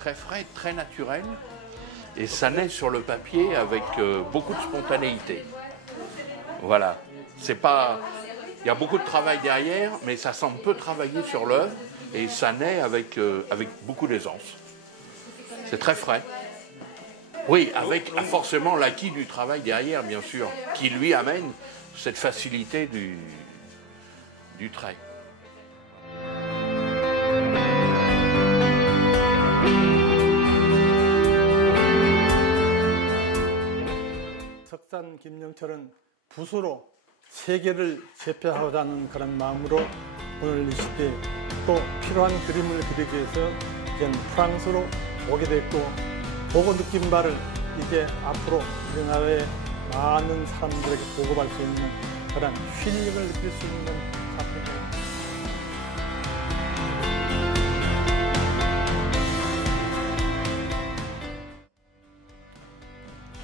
très frais, très naturel. Et ça naît sur le papier avec beaucoup de spontanéité. Voilà. C'est pas... Il y a beaucoup de travail derrière, mais ça semble peu travailler sur l'œuvre. Et ça naît avec beaucoup d'aisance. C'est très frais. Oui, avec forcément l'acquis du travail derrière, bien sûr, qui lui amène cette facilité du trait. 석산 김영철은 붓으로 세계를 제패하고자 하는 그런 마음으로 오늘 이 시대에 또 필요한 그림을 그리기 위해서 이제 프랑스로 오게 됐고, 보고 느낀 바를 이제 앞으로 우리나라의 많은 사람들에게 보고할 수 있는 그런 힐링을 느낄 수 있는 작품입니다.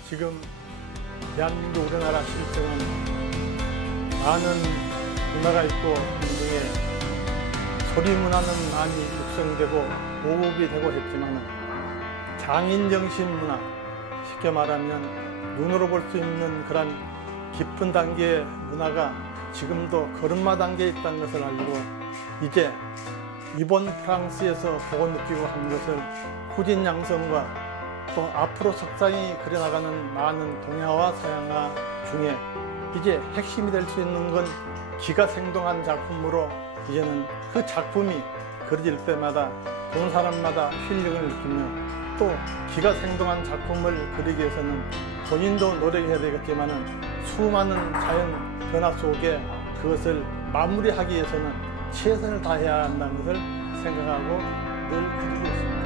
지금 대한민국 우리나라 실정은 많은 문화가 있고 중에 소리 문화는 많이 육성되고 보급이 되고 했지만 장인 정신 문화, 쉽게 말하면 눈으로 볼 수 있는 그런 깊은 단계의 문화가 지금도 걸음마 단계에 있다는 것을 알고, 이제 이번 프랑스에서 보고 느끼고 하는 것을 후진 양성과 또 앞으로 석산이 그려나가는 많은 동양화 서양화 중에 이제 핵심이 될 수 있는 건 기가 생동한 작품으로, 이제는 그 작품이 그려질 때마다 본 사람마다 힐링을 느끼며, 또 기가 생동한 작품을 그리기 위해서는 본인도 노력해야 되겠지만 수많은 자연 변화 속에 그것을 마무리하기 위해서는 최선을 다해야 한다는 것을 생각하고 늘 그리고 있습니다.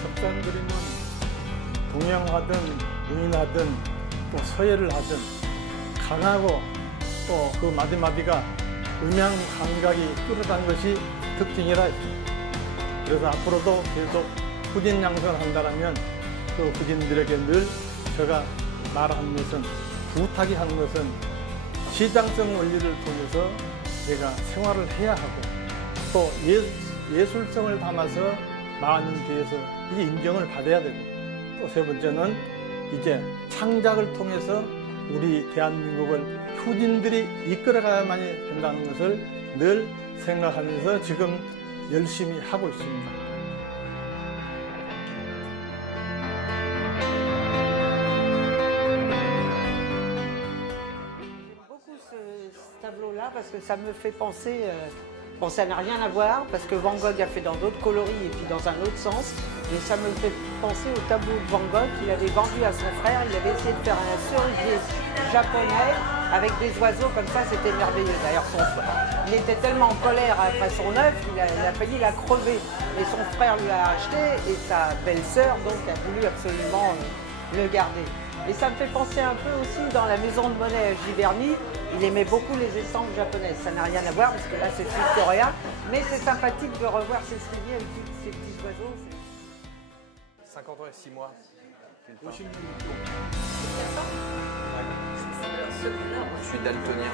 석산 그림은 동양화든 무인화든 또 서예를 하든 강하고 또 그 마디마디가 음향 감각이 뚜렷한 것이 특징이라 했습니다. 그래서 앞으로도 계속 후진 양성을 한다면 그 후진들에게 늘 제가 말하는 것은, 부탁이 하는 것은 시장성 원리를 통해서 내가 생활을 해야 하고, 또 예술성을 담아서 많은 데에서 이게 인정을 받아야 되고, 또 세 번째는 이제 창작을 통해서 우리 대한민국을 후진들이 이끌어가야만 된다는 것을 늘 생각하면서 지금 열심히 하고 있습니다. Beaucoup ce tableau-là parce que ça me fait penser, bon ça n'a rien à voir parce que Van Gogh a fait dans d'autres coloris et puis dans un autre sens, mais ça me fait penser au tableau de Van Gogh qu'il avait vendu à son frère. Il avait essayé de faire un cerisier japonais avec des oiseaux comme ça, c'était merveilleux. D'ailleurs, il était tellement en colère après son œuvre qu'il a failli la crever. Et son frère lui a acheté et sa belle-sœur donc a voulu absolument le garder. Et ça me fait penser un peu aussi dans la maison de Monet à Giverny. Il aimait beaucoup les estampes japonaises. Ça n'a rien à voir parce que là c'est sud-coréen, mais c'est sympathique de revoir ces cerisiers avec tous ces petits oiseaux. 50 ans et 6 mois. Je suis daltonien.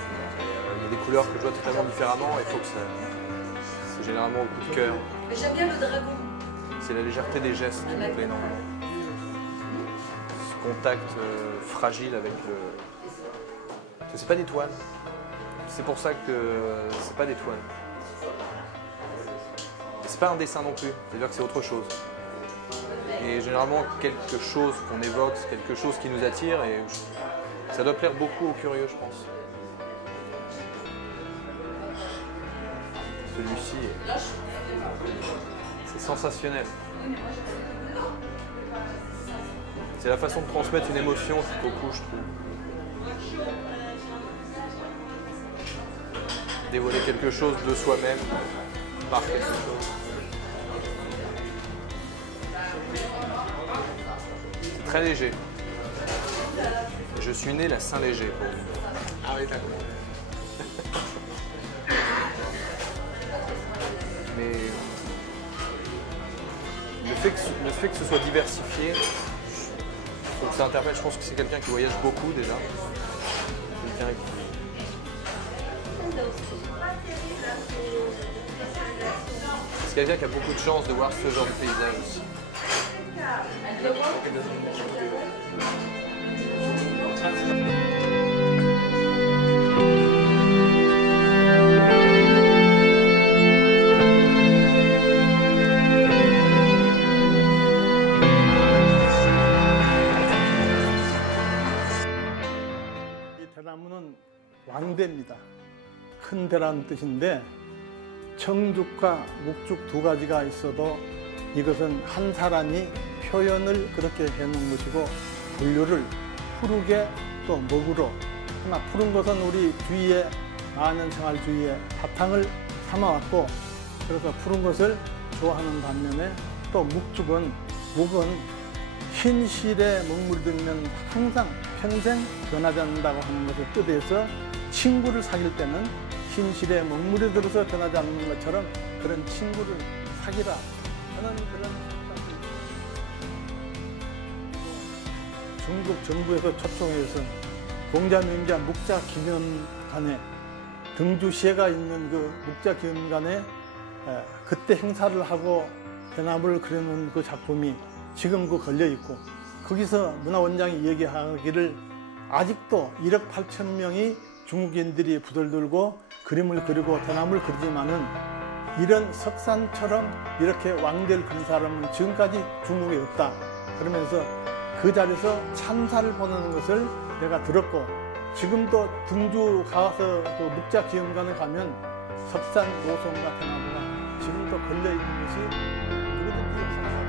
Il y a des couleurs que je vois totalement différemment. Il faut que c'est généralement au coup de cœur. Mais j'aime bien le dragon. C'est la légèreté des gestes qui me plaît énormément. Ce contact fragile avec le... C'est pas des toiles. C'est pour ça que c'est pas des toiles. C'est pas un dessin non plus. C'est-à-dire que c'est autre chose. Et généralement quelque chose qu'on évoque, quelque chose qui nous attire, et ça doit plaire beaucoup aux curieux, je pense. Celui-ci, c'est sensationnel. C'est la façon de transmettre une émotion qui beaucoup, je trouve. Dévoiler quelque chose de soi-même par quelque chose. C'est très léger. Je suis né la Saint-Léger pour vous. Ah oui, d'accord. Mais le fait que ce soit diversifié, je trouve que ça interpelle. Je pense que c'est quelqu'un qui voyage beaucoup déjà. quelqu'un qui... C'est quelqu'un qui a beaucoup de chance de voir ce genre de paysage aussi. 이 대나무는 왕대입니다. 큰 대라는 뜻인데 청죽과 묵죽 두 가지가 있어도 이것은 한 사람이 표현을 그렇게 해놓은 것이고 분류를 푸르게 또 먹으로 하나 푸른 것은 우리 주위에 많은 생활 주위에 바탕을 삼아왔고 그래서 푸른 것을 좋아하는 반면에 또 묵죽은 묵은 흰 실에 먹물들면 항상 평생 변하지 않는다고 하는 것을 뜻해서 친구를 사귈 때는 흰 실에 먹물이 들어서 변하지 않는 것처럼 그런 친구를 사귀라 하는 그런 생각이 중국 정부에서 초청해서 공자명자 묵자기념관에 등주시에가 있는 그 묵자기념관에 그때 행사를 하고 대나무를 그려놓은 그 작품이 지금 그 걸려 있고 거기서 문화원장이 얘기하기를 아직도 1억 8천 명이 중국인들이 부들들고 그림을 그리고 대나무를 그리지만은 이런 석산처럼 이렇게 왕대를 그린 사람은 지금까지 중국에 없다. 그러면서 그 자리에서 찬사를 보내는 것을 내가 들었고 지금도 등주 가서 그 묵자기념관에 가면 석산 노송과 대나무가 지금도 걸려 있는 것이 누구든지